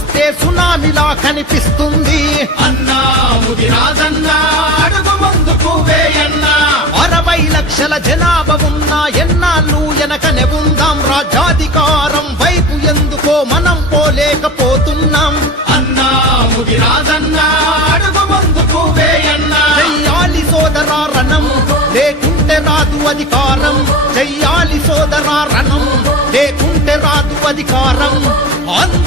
వస్తే సునామిలా కనిపిస్తుంది. అన్నా ముదిరాజన్నా అడుగు ముందుకు వేయన్నా. 60 లక్షల జనాభా ఉన్న ఎన్నాళ్ళు వెనకనే ఉందాం. రాజ్యాధికారం వైపు ఎందుకో మనం పోలేకపోతున్నాం. అన్నా ముదిరాజన్నా అడుగు ముందుకు వేయన్నా. చెయ్యాలి సోదరా రణం, లేకుంటే రాదు అధికారం. చెయ్యాలి సోదరా రణం, లేకుంటే రాదు అధికారం. అందు